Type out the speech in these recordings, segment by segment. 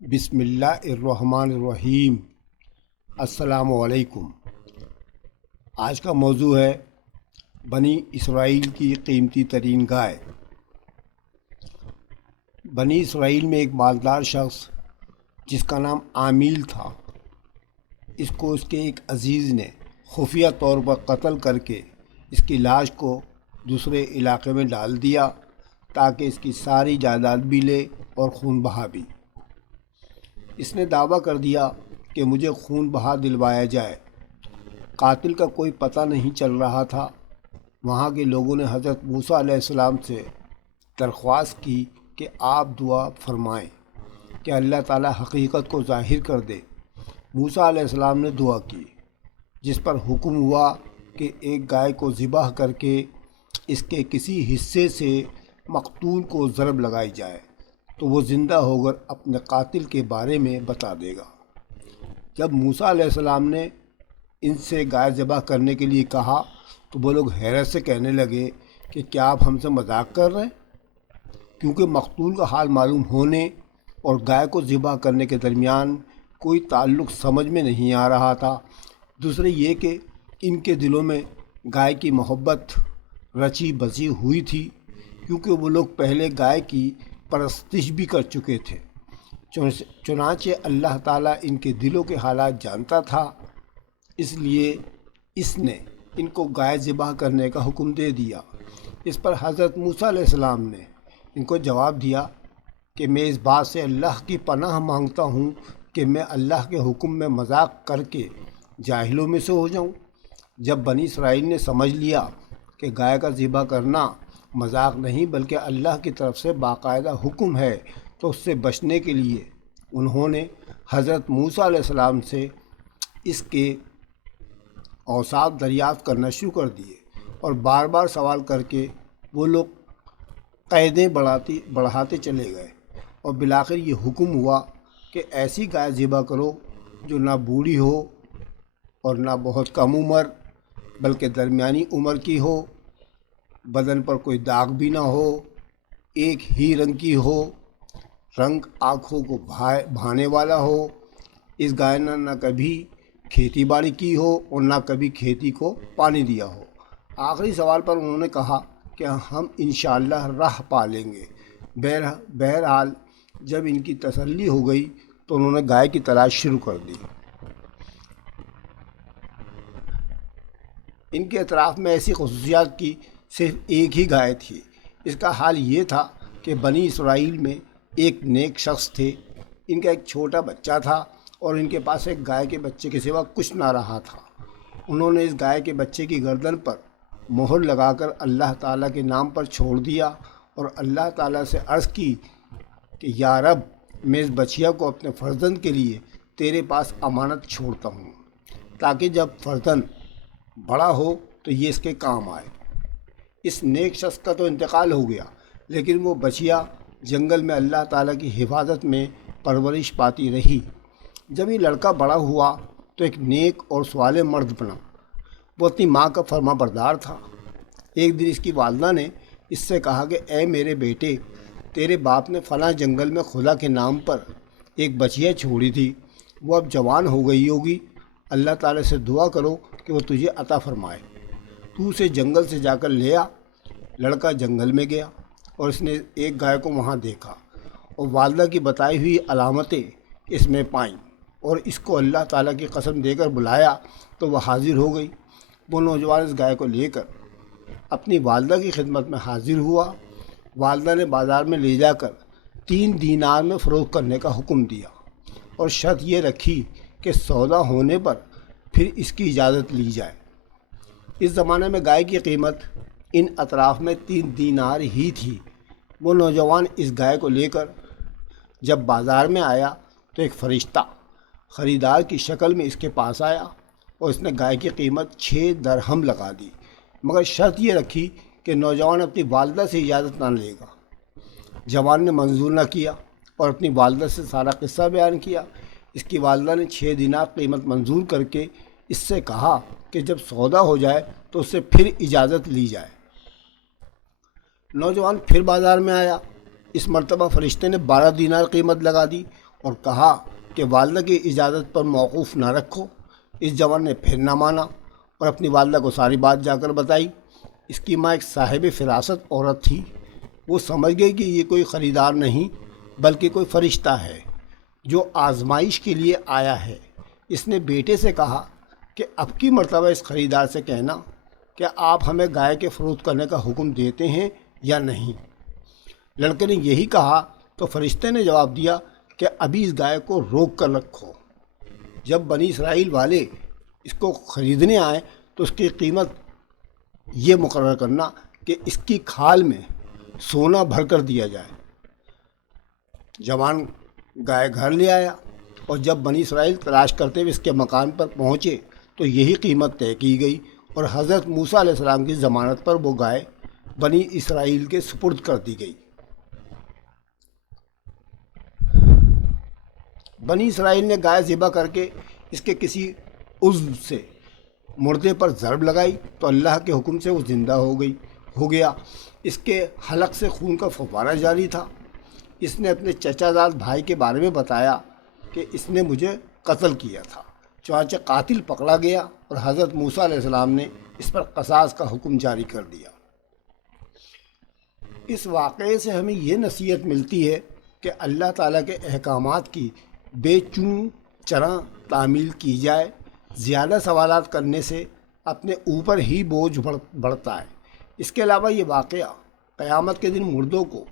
بسم اللہ الرحمن الرحیم۔ السلام علیکم۔ آج کا موضوع ہے بنی اسرائیل کی قیمتی ترین گائے۔ بنی اسرائیل میں ایک مالدار شخص جس کا نام عامیل تھا، اس کو اس کے ایک عزیز نے خفیہ طور پر قتل کر کے اس کی لاش کو دوسرے علاقے میں ڈال دیا تاکہ اس کی ساری جائیداد بھی لے اور خون بہا بھی۔ اس نے دعویٰ کر دیا کہ مجھے خون بہا دلوایا جائے۔ قاتل کا کوئی پتہ نہیں چل رہا تھا۔ وہاں کے لوگوں نے حضرت موسیٰ علیہ السلام سے درخواست کی کہ آپ دعا فرمائیں کہ اللہ تعالیٰ حقیقت کو ظاہر کر دے۔ موسیٰ علیہ السلام نے دعا کی، جس پر حکم ہوا کہ ایک گائے کو ذبح کر کے اس کے کسی حصے سے مقتول کو ضرب لگائی جائے تو وہ زندہ ہو کر اپنے قاتل کے بارے میں بتا دے گا۔ جب موسیٰ علیہ السلام نے ان سے گائے ذبح کرنے کے لیے کہا تو وہ لوگ حیرت سے کہنے لگے کہ کیا آپ ہم سے مذاق کر رہے ہیں؟ کیونکہ مقتول کا حال معلوم ہونے اور گائے کو ذبح کرنے کے درمیان کوئی تعلق سمجھ میں نہیں آ رہا تھا۔ دوسرے یہ کہ ان کے دلوں میں گائے کی محبت رچی بسی ہوئی تھی، کیونکہ وہ لوگ پہلے گائے کی پرستش بھی کر چکے تھے۔ چنانچہ اللہ تعالیٰ ان کے دلوں کے حالات جانتا تھا، اس لیے اس نے ان کو گائے ذبح کرنے کا حکم دے دیا۔ اس پر حضرت موسیٰ علیہ السلام نے ان کو جواب دیا کہ میں اس بات سے اللہ کی پناہ مانگتا ہوں کہ میں اللہ کے حکم میں مذاق کر کے جاہلوں میں سے ہو جاؤں۔ جب بنی اسرائیل نے سمجھ لیا کہ گائے کا ذبح کرنا مذاق نہیں بلکہ اللہ کی طرف سے باقاعدہ حکم ہے تو اس سے بچنے کے لیے انہوں نے حضرت موسیٰ علیہ السلام سے اس کے اوصاف دریافت کرنا شروع کر دیے اور بار بار سوال کر کے وہ لوگ قیدیں بڑھاتے چلے گئے اور بالآخر یہ حکم ہوا کہ ایسی گائے ذبح کرو جو نہ بوڑھی ہو اور نہ بہت کم عمر بلکہ درمیانی عمر کی ہو، بدن پر کوئی داغ بھی نہ ہو، ایک ہی رنگ کی ہو، رنگ آنکھوں کو بھانے والا ہو۔ اس گائے نے نہ کبھی کھیتی باڑی کی ہو اور نہ کبھی کھیتی کو پانی دیا ہو۔ آخری سوال پر انہوں نے کہا کہ ہم انشاءاللہ راہ پا لیں گے۔ بہرحال جب ان کی تسلی ہو گئی تو انہوں نے گائے کی تلاش شروع کر دی۔ ان کے اطراف میں ایسی خصوصیات کی صرف ایک ہی گائے تھی۔ اس کا حال یہ تھا کہ بنی اسرائیل میں ایک نیک شخص تھے، ان کا ایک چھوٹا بچہ تھا اور ان کے پاس ایک گائے کے بچے کے سوا کچھ نہ رہا تھا۔ انہوں نے اس گائے کے بچے کی گردن پر مہر لگا کر اللہ تعالیٰ کے نام پر چھوڑ دیا اور اللہ تعالیٰ سے عرض کی کہ یا رب، میں اس بچیا کو اپنے فرزند کے لیے تیرے پاس امانت چھوڑتا ہوں تاکہ جب فرزند بڑا ہو تو یہ اس کے کام آئے۔ اس نیک شخص کا تو انتقال ہو گیا، لیکن وہ بچیا جنگل میں اللہ تعالیٰ کی حفاظت میں پرورش پاتی رہی۔ جب یہ لڑکا بڑا ہوا تو ایک نیک اور صالح مرد بنا۔ وہ اپنی ماں کا فرما بردار تھا۔ ایک دن اس کی والدہ نے اس سے کہا کہ اے میرے بیٹے، تیرے باپ نے فلاں جنگل میں خدا کے نام پر ایک بچیا چھوڑی تھی، وہ اب جوان ہو گئی ہوگی۔ اللہ تعالیٰ سے دعا کرو کہ وہ تجھے عطا فرمائے۔ تو اسے جنگل سے جا کر لے آ۔ لڑکا جنگل میں گیا اور اس نے ایک گائے کو وہاں دیکھا اور والدہ کی بتائی ہوئی علامتیں اس میں پائیں اور اس کو اللہ تعالیٰ کی قسم دے کر بلایا تو وہ حاضر ہو گئی۔ وہ نوجوان اس گائے کو لے کر اپنی والدہ کی خدمت میں حاضر ہوا۔ والدہ نے بازار میں لے جا کر 3 دینار میں فروخت کرنے کا حکم دیا اور شرط یہ رکھی کہ سودا ہونے پر پھر اس کی اجازت لی جائے۔ اس زمانے میں گائے کی قیمت ان اطراف میں 3 دینار ہی تھی۔ وہ نوجوان اس گائے کو لے کر جب بازار میں آیا تو ایک فرشتہ خریدار کی شکل میں اس کے پاس آیا اور اس نے گائے کی قیمت 6 درہم لگا دی، مگر شرط یہ رکھی کہ نوجوان اپنی والدہ سے اجازت نہ لے گا۔ جوان نے منظور نہ کیا اور اپنی والدہ سے سارا قصہ بیان کیا۔ اس کی والدہ نے 6 دینار قیمت منظور کر کے اس سے کہا کہ جب سودا ہو جائے تو اس سے پھر اجازت لی جائے۔ نوجوان پھر بازار میں آیا۔ اس مرتبہ فرشتے نے 12 دینار قیمت لگا دی اور کہا کہ والدہ کی اجازت پر موقوف نہ رکھو۔ اس جوان نے پھر نہ مانا اور اپنی والدہ کو ساری بات جا کر بتائی۔ اس کی ماں ایک صاحب فراست عورت تھی۔ وہ سمجھ گئی کہ یہ کوئی خریدار نہیں بلکہ کوئی فرشتہ ہے جو آزمائش کے لیے آیا ہے۔ اس نے بیٹے سے کہا کہ اب کی مرتبہ اس خریدار سے کہنا کہ آپ ہمیں گائے کے فروخت کرنے کا حکم دیتے ہیں یا نہیں۔ لڑکے نے یہی کہا تو فرشتے نے جواب دیا کہ ابھی اس گائے کو روک کر رکھو۔ جب بنی اسرائیل والے اس کو خریدنے آئیں تو اس کی قیمت یہ مقرر کرنا کہ اس کی کھال میں سونا بھر کر دیا جائے۔ جوان گائے گھر لے آیا اور جب بنی اسرائیل تلاش کرتے ہوئے اس کے مکان پر پہنچے تو یہی قیمت طے کی گئی اور حضرت موسیٰ علیہ السلام کی ضمانت پر وہ گائے بنی اسرائیل کے سپرد کر دی گئی۔ بنی اسرائیل نے گائے ذبح کر کے اس کے کسی عضو سے مردے پر ضرب لگائی تو اللہ کے حکم سے وہ زندہ ہو گیا۔ اس کے حلق سے خون کا فوارہ جاری تھا۔ اس نے اپنے چچا زاد بھائی کے بارے میں بتایا کہ اس نے مجھے قتل کیا تھا۔ چنانچہ قاتل پکڑا گیا اور حضرت موسیٰ علیہ السلام نے اس پر قصاص کا حکم جاری کر دیا۔ اس واقعے سے ہمیں یہ نصیحت ملتی ہے کہ اللہ تعالیٰ کے احکامات کی بے چون چرا تعمیل کی جائے۔ زیادہ سوالات کرنے سے اپنے اوپر ہی بوجھ بڑھتا ہے۔ اس کے علاوہ یہ واقعہ قیامت کے دن مردوں کو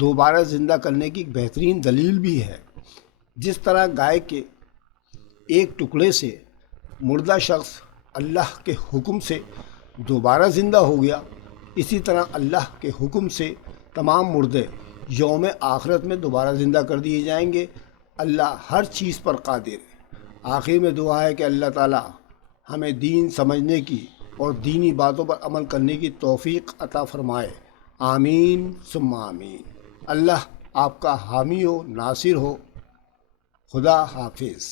دوبارہ زندہ کرنے کی ایک بہترین دلیل بھی ہے۔ جس طرح گائے کے ایک ٹکڑے سے مردہ شخص اللہ کے حکم سے دوبارہ زندہ ہو گیا، اسی طرح اللہ کے حکم سے تمام مردے یوم آخرت میں دوبارہ زندہ کر دیے جائیں گے۔ اللہ ہر چیز پر قادر ہے۔ آخر میں دعا ہے کہ اللہ تعالی ہمیں دین سمجھنے کی اور دینی باتوں پر عمل کرنے کی توفیق عطا فرمائے۔ آمین ثم آمین۔ اللہ آپ کا حامی ہو، ناصر ہو۔ خدا حافظ۔